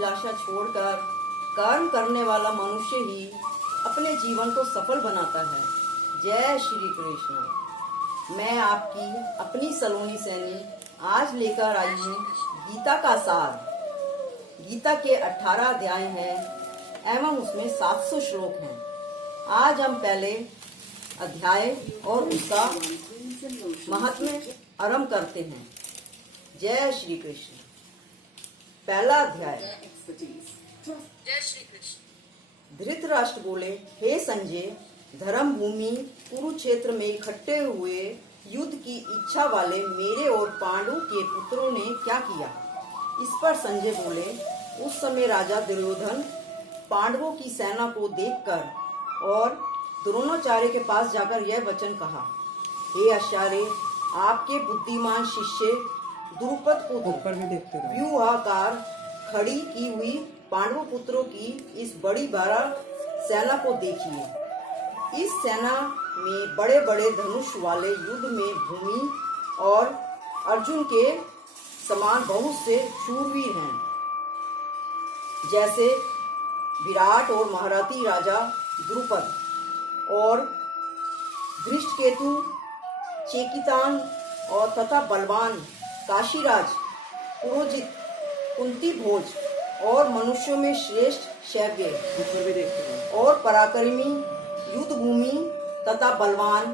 अभिलाषा छोड़कर कर्म करने वाला मनुष्य ही अपने जीवन को सफल बनाता है। जय श्री कृष्ण। मैं आपकी अपनी सलोनी सैनी आज लेकर आई हूँ गीता का सार। गीता के 18 अध्याय हैं एवं उसमें 700 श्लोक हैं। आज हम पहले अध्याय और उसका महात्म्य आरंभ करते हैं। जय श्री कृष्ण। पहला अध्याय। जय श्री कृष्ण। धृतराष्ट्र बोले, हे संजय, धर्म भूमि कुरुक्षेत्र में इकट्ठे हुए युद्ध की इच्छा वाले मेरे और पांडु के पुत्रों ने क्या किया? इस पर संजय बोले, उस समय राजा दुर्योधन पांडवों की सेना को देखकर और द्रोणाचार्य के पास जाकर यह वचन कहा, हे आचार्य, आपके बुद्धिमान शिष्य द्रुपद पुत्र व्यूहाकार खड़ी की हुई पांडव पुत्रों की इस बड़ी भारा सेना को देखिए। इस सेना में बड़े बड़े धनुष वाले युद्ध में भूमि और अर्जुन के समान बहुत से शूरवीर हैं, जैसे विराट और महारथी राजा द्रुपद और धृष्टकेतु, चेकितान और तथा बलवान काशीराज, पुरोजित, कुंती भोज और मनुष्यों में श्रेष्ठ शैव्य और पराक्रमी युद्ध भूमि तथा बलवान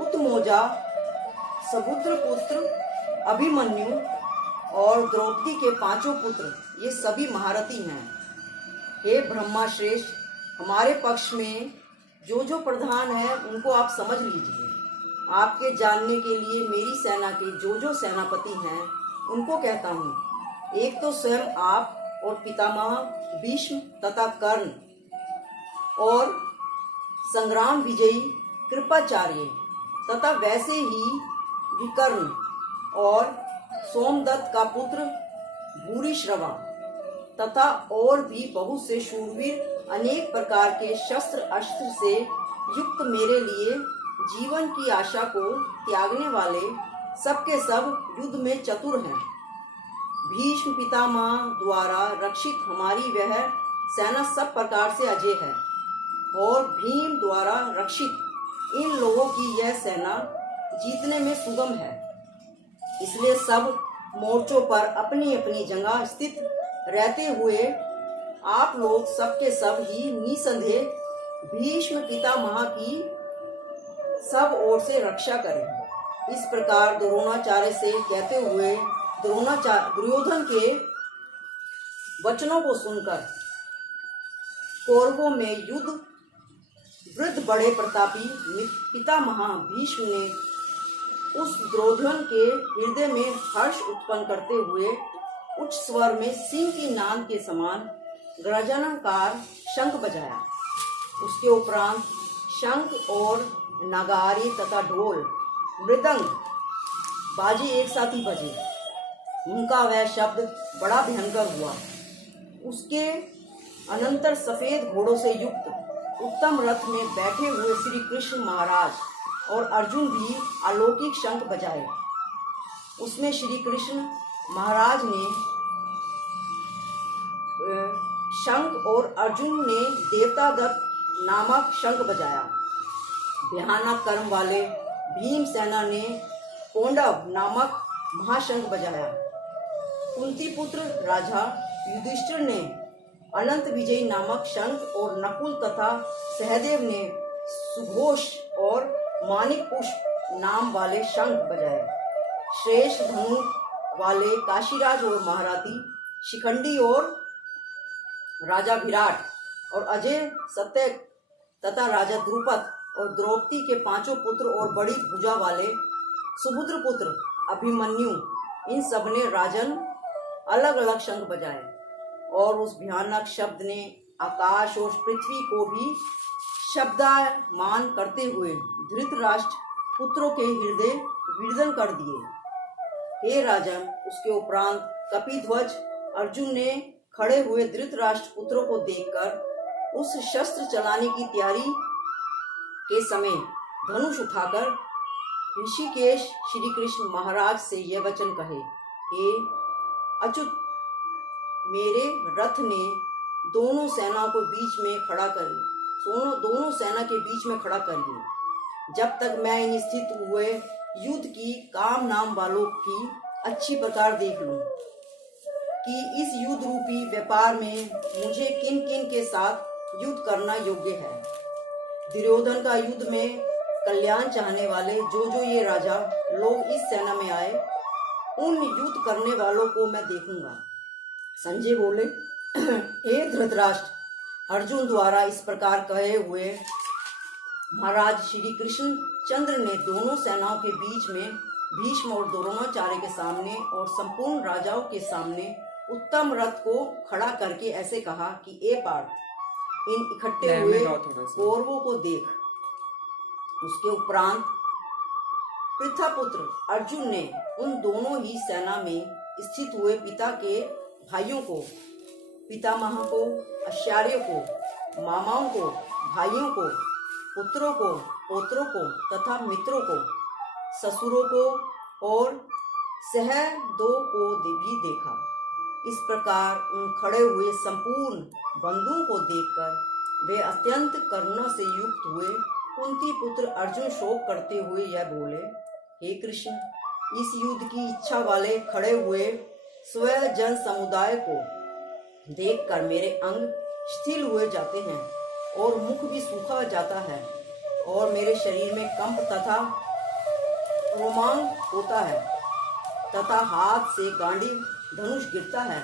उत्मोजा, समुद्र पुत्र अभिमन्यु और द्रौपदी के 5 पुत्र, ये सभी महारथी हैं। हे ब्रह्मा श्रेष्ठ, हमारे पक्ष में जो जो प्रधान है उनको आप समझ लीजिए। आपके जानने के लिए मेरी सेना के जो जो सेनापति हैं उनको कहता हूँ। एक तो स्वयं आप और पितामह भीष्म तथा कर्ण और संग्राम विजयी कृपाचार्य तथा वैसे ही विकर्ण और सोमदत्त का पुत्र भूरिश्रवा तथा और भी बहुत से शूरवीर अनेक प्रकार के शस्त्र अस्त्र से युक्त मेरे लिए जीवन की आशा को त्यागने वाले सबके सब युद्ध में चतुर हैं। भीष्म पितामह द्वारा रक्षित हमारी वह सेना सब प्रकार से अजय है और भीम द्वारा रक्षित इन लोगों की यह सेना जीतने में सुगम है। इसलिए सब मोर्चों पर अपनी अपनी जगह स्थित रहते हुए आप लोग सबके सब ही निसंदेह भीष्म पितामह की सब ओर से रक्षा करें। इस प्रकार द्रोणाचार्य से कहते हुए दुर्योधन के वचनों को सुनकर कौरवों में युद्ध वृद्ध बड़े प्रतापी पितामह भीष्म ने उस दुर्योधन के हृदय में हर्ष उत्पन्न करते हुए उच्च स्वर में सिंह की नाद के समान गर्जनकार शंख बजाया। उसके उपरांत शंख और नगारी तथा ढोल मृदंग बाजे एक साथ ही बजे। उनका वह शब्द बड़ा भयंकर हुआ। उसके अनंतर सफेद घोड़ों से युक्त उत्तम रथ में बैठे हुए श्री कृष्ण महाराज और अर्जुन भी अलौकिक शंख बजाए। उसमें श्री कृष्ण महाराज ने शंख और अर्जुन ने देवतादत्त नामक शंख बजाया। भयानक कर्म वाले भीम सेना ने कोंडव नामक महाशंख बजाया। कुंती पुत्र राजा युधिष्ठिर ने अनंत विजय नामक शंख और नकुल तथा सहदेव ने सुघोष और मानिक पुष्प नाम वाले शंख बजाए। श्रेष्ठ धनु वाले काशीराज और महारथी शिखंडी और राजा विराट और अजय सत्यक तथा राजा द्रुपद और द्रौपदी के 5 पुत्र और बड़ी भुजा वाले सुभद्र पुत्र अभिमन्यु, इन सब ने राजन अलग अलग शंख बजाए और उस भयानक शब्द ने आकाश और पृथ्वी को भी शब्दमान करते हुए धृतराष्ट्र पुत्रों के हृदय विदीर्ण कर दिए। हे राजन, उसके उपरांत कपिध्वज अर्जुन ने खड़े हुए धृतराष्ट्र पुत्रों को देखकर उस शस्त्र चलाने की तैयारी के समय धनुष उठाकर ऋषिकेश श्री कृष्ण महाराज से यह वचन कहे, हे अच्युत, मेरे रथ ने दोनों सेना को बीच में खड़ा कर दोनों सेना के बीच में खड़ा कर लिए, जब तक मैं इन स्थित हुए युद्ध की काम नाम वालों की अच्छी प्रकार देख लूं कि इस युद्ध रूपी व्यापार में मुझे किन किन के साथ युद्ध करना योग्य है। दुर्योधन का युद्ध में कल्याण चाहने वाले जो ये राजा लोग इस सेना में आए, उन युद्ध करने वालों को मैं देखूंगा। संजय बोले, हे धृतराष्ट्र, अर्जुन द्वारा इस प्रकार कहे हुए महाराज श्री कृष्ण चंद्र ने दोनों सेनाओं के बीच में भीष्म और द्रोणाचार्य के सामने और संपूर्ण राजाओं के सामने उत्तम रथ को खड़ा करके ऐसे कहा कि ए पार्थ, इन इकट्ठे हुए कौरवों को देख। उसके उपरांत पृथापुत्र अर्जुन ने उन दोनों ही सेना में स्थित हुए पिता के भाइयों को, पितामह को, आचार्यों को, मामाओं को, भाइयों को, पुत्रों को, पौत्रों को तथा मित्रों को, ससुरों को और सहदों को भी देखा। इस प्रकार उन खड़े हुए संपूर्ण बंधुओं को देखकर वे अत्यंत करुणा से युक्त हुए। कुंती पुत्र अर्जुन शोक करते हुए यह बोले, हे कृष्ण, इस युद्ध की इच्छा वाले खड़े हुए स्वयं जन समुदाय को देखकर मेरे अंग शिथिल हुए जाते हैं और मुख भी सूखा जाता है और मेरे शरीर में कंप तथा रोमांच होता है तथा हाथ से गांडीव धनुष गिरता है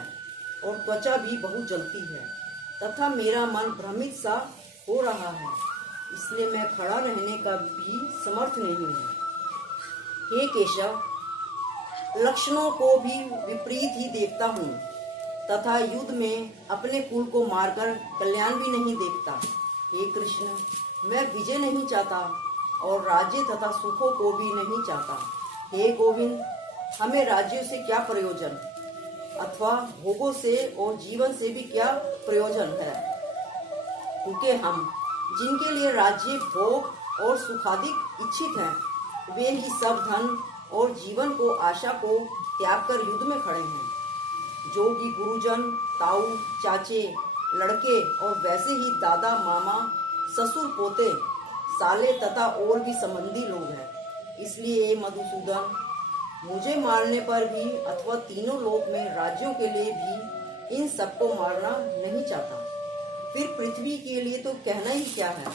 और त्वचा भी बहुत जलती है तथा मेरा मन भ्रमित सा हो रहा है, इसलिए मैं खड़ा रहने का भी समर्थ नहीं हूँ। हे केशव, लक्षणों को भी विपरीत ही देखता हूँ तथा युद्ध में अपने कुल को मारकर कल्याण भी नहीं देखता। हे कृष्ण, मैं विजय नहीं चाहता और राज्य तथा सुखों को भी नहीं चाहता। हे गोविंद, हमें राज्यों से क्या प्रयोजन अथवा भोगों से और जीवन से भी क्या प्रयोजन है, क्योंकि हम जिनके लिए राज्य, भोग और सुखाधिक इच्छित हैं, वे ही सब धन और जीवन को, आशा को त्याग कर युद्ध में खड़े हैं। जो कि गुरुजन, ताऊ, चाचे, लड़के और वैसे ही दादा, मामा, ससुर, पोते, साले तथा और भी संबंधी लोग हैं। इसलिए मधुसूदन, मुझे मारने पर भी अथवा तीनों लोक में राज्यों के लिए भी इन सबको मारना नहीं चाहता। फिर पृथ्वी के लिए तो कहना ही क्या है।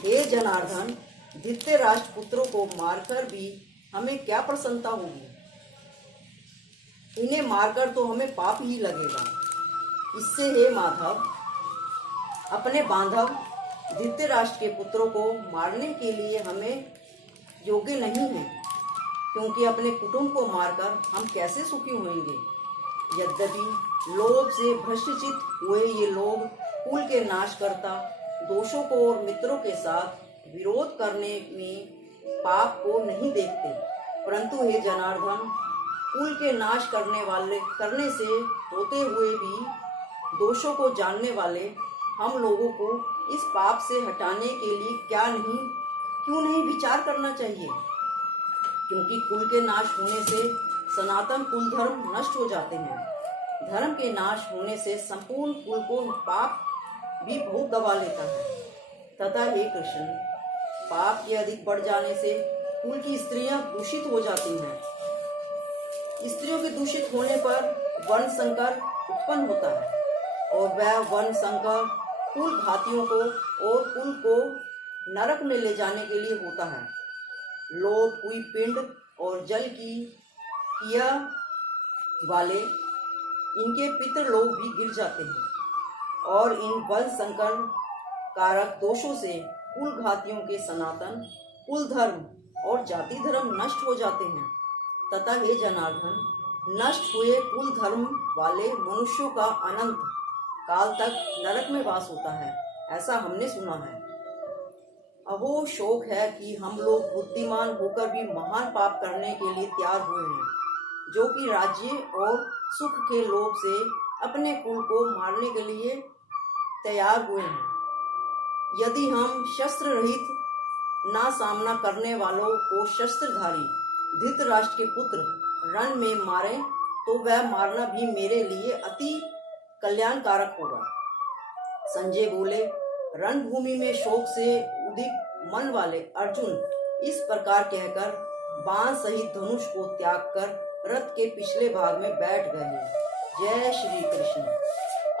हे जनार्दन, धृतराष्ट्र पुत्रों को मारकर भी हमें क्या प्रसन्नता होगी? इन्हें मारकर तो हमें पाप ही लगेगा। इससे हे माधव, अपने बांधव धृतराष्ट्र के पुत्रों को मारने के लिए हमें योग्य नहीं है, क्योंकि अपने कुटुंब को मारकर हम कैसे सुखी होंगे। यद्यपि लोभ से भ्रष्टचित हुए ये लोग कुल के नाश करता, दोषों को और मित्रों के साथ विरोध करने में पाप को नहीं देखते, परंतु हे जनार्दन, कुल के नाश करने से होते हुए भी दोषों को जानने वाले हम लोगों को इस पाप से हटाने के लिए क्यों नहीं विचार करना चाहिए? क्योंकि कुल के नाश होने से सनातन कुल धर्म नष्ट हो जाते हैं। धर्म के नाश होने से संपूर्ण कुल को पाप भी बहुत दबा लेता है। तथा हे कृष्ण, पाप के अधिक बढ़ जाने से कुल की स्त्रियां दूषित हो जाती हैं। स्त्रियों के दूषित होने पर वर्ण संकर उत्पन्न होता है और वह वर्ण संकर कुल घातियों को और कुल को नरक में ले जाने के लिए होता है। लोग, हुई पिंड और जल की किया वाले इनके पितृ लोग भी गिर जाते हैं और इन वंश संकर कारक दोषों से कुल घातियों के सनातन कुल धर्म और जाति धर्म नष्ट हो जाते हैं। तथा हे जनार्दन, नष्ट हुए कुल धर्म वाले मनुष्यों का अनंत काल तक नरक में वास होता है, ऐसा हमने सुना है। अहो शोक है कि हम लोग बुद्धिमान होकर भी महान पाप करने के लिए तैयार हुए हैं, जो कि राज्य और सुख के लोभ से अपने कुल को मारने के लिए तैयार हुए हैं। यदि हम शस्त्र रहित ना सामना करने वालों को शस्त्रधारी धृतराष्ट्र के पुत्र रण में मारे, तो वह मारना भी मेरे लिए अति कल्याणकारक होगा। संजय बोले, रणभूमि में शोक से उदित मन वाले अर्जुन इस प्रकार कहकर बाण सहित धनुष को त्याग कर रथ के पिछले भाग में बैठ गए। जय श्री कृष्ण।